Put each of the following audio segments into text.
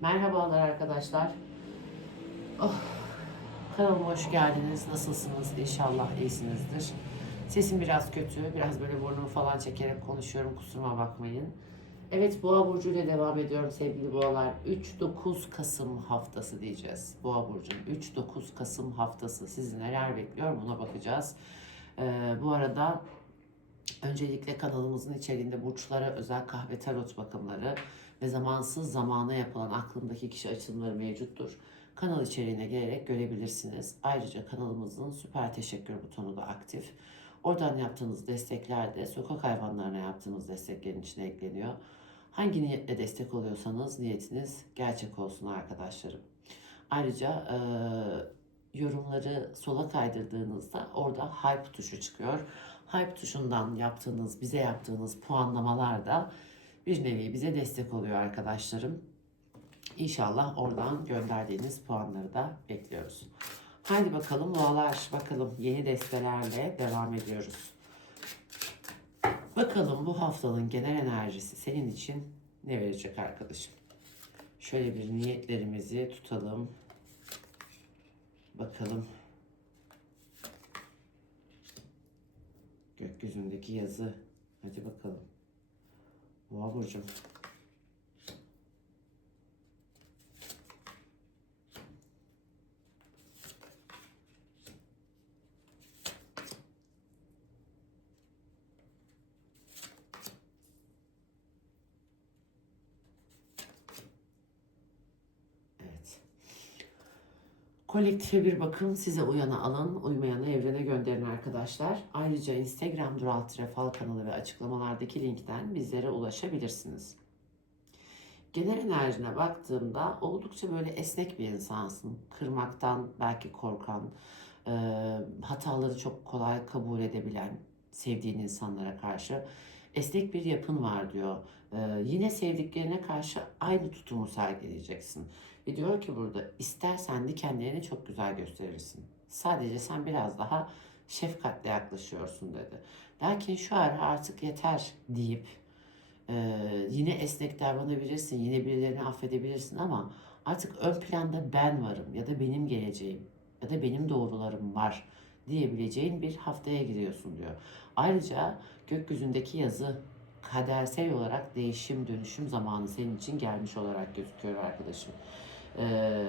Merhabalar arkadaşlar. Oh, kanalıma hoş geldiniz. Nasılsınız? İnşallah iyisinizdir. Sesim biraz kötü. Biraz böyle burnumu falan çekerek konuşuyorum. Kusuruma bakmayın. Evet Boğa Burcu ile devam ediyorum sevgili boğalar. 3-9 Kasım haftası diyeceğiz. Boğa Burcu'nun 3-9 Kasım haftası. Sizi neler bekliyor buna bakacağız. Ee, bu arada öncelikle kanalımızın içeriğinde burçlara özel kahve tarot bakımları ve zamansız zamana yapılan aklımdaki kişi açılımları mevcuttur. Kanal içeriğine gelerek görebilirsiniz. Ayrıca kanalımızın süper teşekkür butonu da aktif. Oradan yaptığınız destekler de sokak hayvanlarına yaptığınız desteklerin içine ekleniyor. Hangi niyetle destek oluyorsanız niyetiniz gerçek olsun arkadaşlarım. Ayrıca e, yorumları sola kaydırdığınızda orada hype tuşu çıkıyor. Hype tuşundan yaptığınız, bize yaptığınız puanlamalar da bir nevi bize destek oluyor arkadaşlarım. İnşallah oradan gönderdiğiniz puanları da bekliyoruz. Haydi bakalım boğalar bakalım yeni destelerle devam ediyoruz. Bakalım bu haftanın genel enerjisi senin için ne verecek arkadaşım? Şöyle bir niyetlerimizi tutalım. Bakalım. Gökyüzündeki yazı. Hadi bakalım. Boğa burcum. Evet. Kolektife bir bakım size uyanı alın, uymayanı evrene gönderin arkadaşlar. Ayrıca Instagram Dural Fal kanalı ve açıklamalardaki linkten bizlere ulaşabilirsiniz. Genel enerjine baktığımda oldukça böyle esnek bir insansın. Kırmaktan belki korkan, hataları çok kolay kabul edebilen, sevdiğin insanlara karşı esnek bir yapın var diyor. E, yine sevdiklerine karşı aynı tutumu sergileyeceksin. Ve diyor ki burada istersen de kendini çok güzel gösterirsin. Sadece sen biraz daha şefkatle yaklaşıyorsun dedi. Lakin şu ara artık yeter deyip e, yine esnek davranabilirsin, yine birilerini affedebilirsin ama artık ön planda ben varım ya da benim geleceğim ya da benim doğrularım var diyebileceğin bir haftaya giriyorsun diyor. Ayrıca gökyüzündeki yazı kadersel olarak değişim dönüşüm zamanı senin için gelmiş olarak gözüküyor arkadaşım. Ee,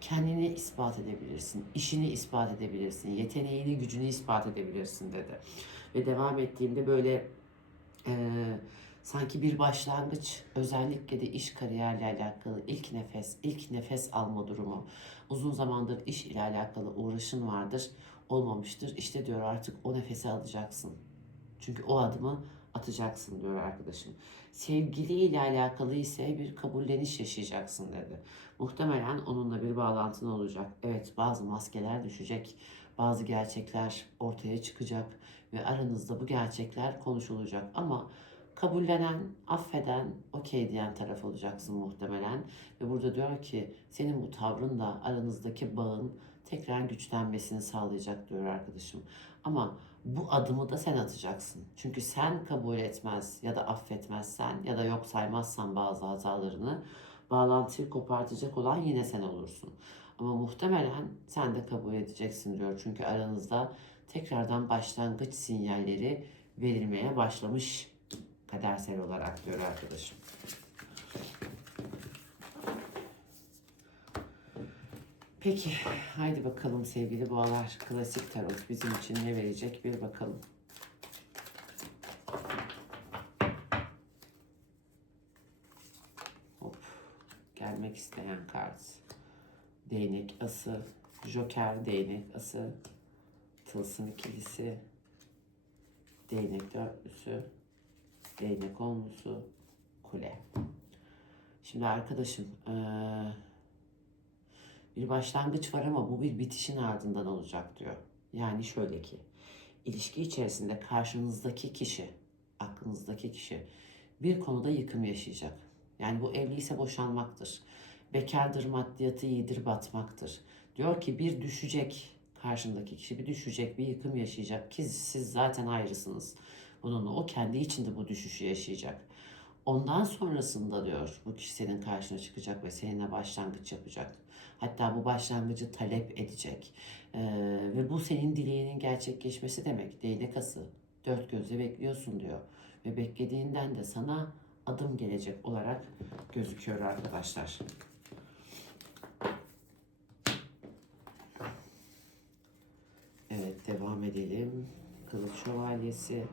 kendini ispat edebilirsin, işini ispat edebilirsin, yeteneğini, gücünü ispat edebilirsin dedi. Ve devam ettiğimde böyle e, sanki bir başlangıç, özellikle de iş kariyerle alakalı ilk nefes, ilk nefes alma durumu, uzun zamandır iş ile alakalı uğraşın vardır, olmamıştır. İşte diyor artık o nefesi alacaksın. Çünkü o adımı atacaksın diyor arkadaşım. Sevgiliyle alakalı ise bir kabulleniş yaşayacaksın dedi. Muhtemelen onunla bir bağlantın olacak. Evet bazı maskeler düşecek. Bazı gerçekler ortaya çıkacak ve aranızda bu gerçekler konuşulacak ama kabullenen, affeden, okey diyen taraf olacaksın muhtemelen. Ve burada diyor ki senin bu tavrın da aranızdaki bağın tekrar güçlenmesini sağlayacak diyor arkadaşım. Ama bu adımı da sen atacaksın. Çünkü sen kabul etmez ya da affetmezsen ya da yok saymazsan bazı hatalarını bağlantıyı kopartacak olan yine sen olursun. Ama muhtemelen sen de kabul edeceksin diyor. Çünkü aranızda tekrardan başlangıç sinyalleri verilmeye başlamış kadersel olarak diyor arkadaşım. Peki, haydi bakalım sevgili boğalar. Klasik tarot bizim için ne verecek bir bakalım. Hop, gelmek isteyen kart. Değnek ası, joker değnek ası, tılsım ikilisi, değnek dörtlüsü, değnek onlusu, kule. Şimdi arkadaşım, bir başlangıç var ama bu bir bitişin ardından olacak diyor. Yani şöyle ki ilişki içerisinde karşınızdaki kişi, aklınızdaki kişi bir konuda yıkım yaşayacak. Yani bu evliyse boşanmaktır. Bekardır maddiyatı iyidir batmaktır. Diyor ki bir düşecek karşındaki kişi bir düşecek bir yıkım yaşayacak ki siz zaten ayrısınız. Bununla o kendi içinde bu düşüşü yaşayacak. Ondan sonrasında diyor bu kişi senin karşına çıkacak ve seninle başlangıç yapacak. Hatta bu başlangıcı talep edecek. Ee, ve bu senin dileğinin gerçekleşmesi demek. Değnek ası. Dört gözle bekliyorsun diyor. Ve beklediğinden de sana adım gelecek olarak gözüküyor arkadaşlar. Evet devam edelim. Kılıç şövalyesi,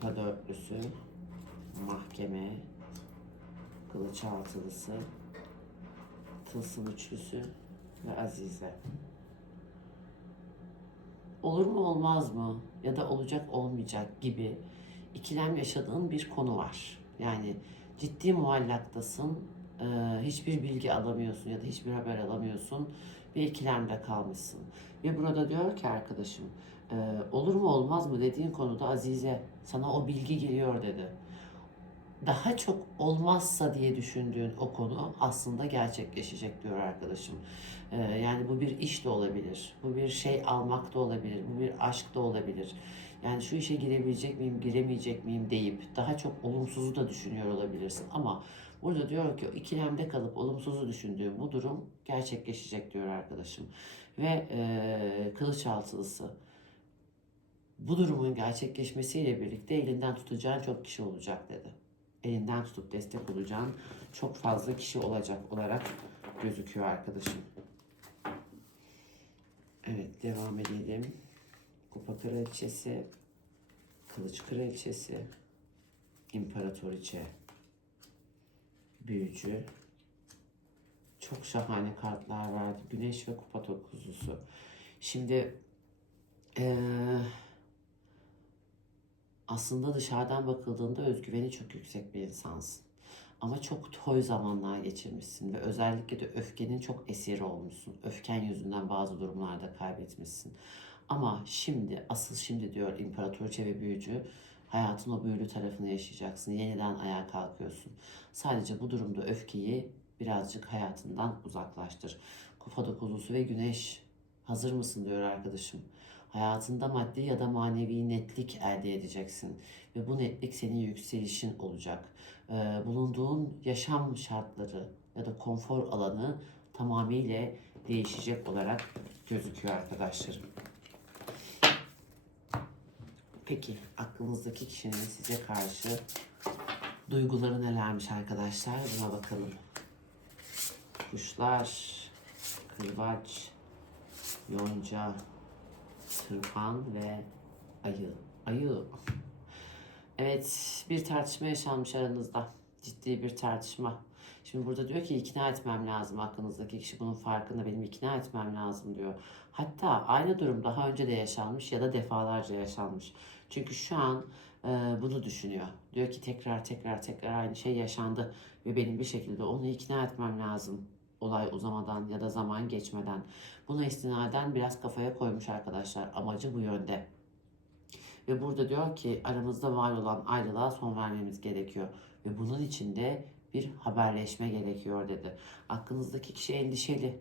kupa dörtlüsü, mahkeme, kılıç altılısı, tılsım üçlüsü ve azize. Olur mu olmaz mı ya da olacak olmayacak gibi ikilem yaşadığın bir konu var. Yani ciddi muallaktasın, hiçbir bilgi alamıyorsun ya da hiçbir haber alamıyorsun ve ikilemde kalmışsın. Ve burada diyor ki arkadaşım, e, olur mu olmaz mı dediğin konuda Azize sana o bilgi geliyor dedi. Daha çok olmazsa diye düşündüğün o konu aslında gerçekleşecek diyor arkadaşım. E, yani bu bir iş de olabilir, bu bir şey almak da olabilir, bu bir aşk da olabilir. Yani şu işe girebilecek miyim, giremeyecek miyim deyip daha çok olumsuzu da düşünüyor olabilirsin. Ama burada diyor ki ikilemde kalıp olumsuzu düşündüğüm bu durum gerçekleşecek diyor arkadaşım. Ve e, kılıç altılısı. Bu durumun gerçekleşmesiyle birlikte elinden tutacağın çok kişi olacak dedi. Elinden tutup destek olacağın çok fazla kişi olacak olarak gözüküyor arkadaşım. Evet devam edelim. Kupa kraliçesi, kılıç kraliçesi, imparatoriçe, büyücü. Çok şahane kartlar verdi. Güneş ve kupa dokuzlusu. Şimdi eee, aslında dışarıdan bakıldığında özgüveni çok yüksek bir insansın. Ama çok toy zamanlar geçirmişsin ve özellikle de öfkenin çok esiri olmuşsun. Öfken yüzünden bazı durumlarda kaybetmişsin. Ama şimdi, asıl şimdi diyor imparatoriçe ve büyücü, hayatın o büyülü tarafını yaşayacaksın. Yeniden ayağa kalkıyorsun. Sadece bu durumda öfkeyi birazcık hayatından uzaklaştır. Kupa dokuzlusu ve güneş hazır mısın diyor arkadaşım. Hayatında maddi ya da manevi netlik elde edeceksin. Ve bu netlik senin yükselişin olacak. Ee, bulunduğun yaşam şartları ya da konfor alanı tamamıyla değişecek olarak gözüküyor arkadaşlarım. Peki aklınızdaki kişinin size karşı duyguları nelermiş arkadaşlar? Buna bakalım. Kuşlar, kırbaç, yonca, tırpan ve ayı. Ayı. Evet, bir tartışma yaşanmış aranızda. Ciddi bir tartışma. Şimdi burada diyor ki ikna etmem lazım aklınızdaki kişi bunun farkında benim ikna etmem lazım diyor. Hatta aynı durum daha önce de yaşanmış ya da defalarca yaşanmış. Çünkü şu an e, bunu düşünüyor. Diyor ki tekrar tekrar tekrar aynı şey yaşandı ve benim bir şekilde onu ikna etmem lazım. Olay uzamadan ya da zaman geçmeden. Buna istinaden biraz kafaya koymuş arkadaşlar. Amacı bu yönde. Ve burada diyor ki aramızda var olan ayrılığa son vermemiz gerekiyor. Ve bunun için de bir haberleşme gerekiyor dedi. Aklınızdaki kişi endişeli.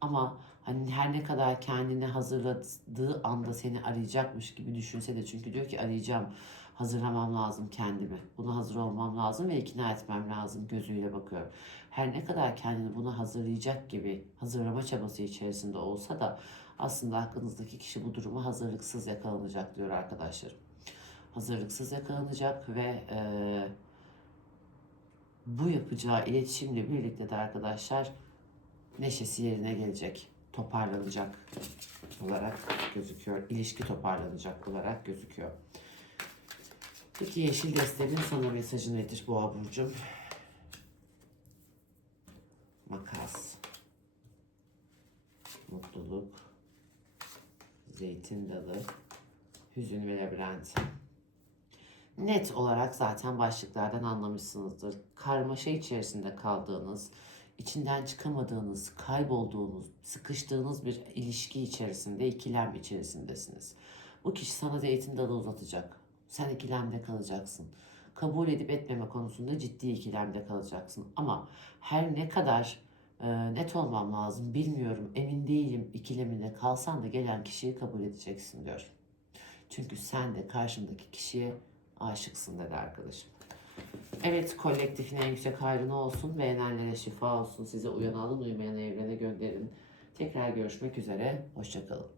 Ama hani her ne kadar kendini hazırladığı anda seni arayacakmış gibi düşünse de çünkü diyor ki arayacağım, hazırlamam lazım kendimi. Buna hazır olmam lazım ve ikna etmem lazım gözüyle bakıyor. Her ne kadar kendini buna hazırlayacak gibi hazırlama çabası içerisinde olsa da aslında aklınızdaki kişi bu duruma hazırlıksız yakalanacak diyor arkadaşlarım. Hazırlıksız yakalanacak ve eee bu yapacağı iletişimle birlikte de arkadaşlar neşesi yerine gelecek, toparlanacak olarak gözüküyor. İlişki toparlanacak olarak gözüküyor. Peki yeşil destemin sana mesajı nedir Boğa Burcu'm? Makas. Mutluluk. Zeytin dalı. Hüzün ve labirent. Net olarak zaten başlıklardan anlamışsınızdır. Karmaşa içerisinde kaldığınız, içinden çıkamadığınız, kaybolduğunuz, sıkıştığınız bir ilişki içerisinde, ikilem içerisindesiniz. Bu kişi sana zeytin dalı uzatacak. Sen ikilemde kalacaksın. Kabul edip etmeme konusunda ciddi ikilemde kalacaksın. Ama her ne kadar e, net olmam lazım bilmiyorum, emin değilim ikileminde kalsan da gelen kişiyi kabul edeceksin diyor. Çünkü sen de karşındaki kişiye aşıksın dedi arkadaşım. Evet kolektifin en yüksek hayrına olsun. Beğenenlere şifa olsun. Size uyan alın uyumayan evrene gönderin. Tekrar görüşmek üzere. Hoşçakalın.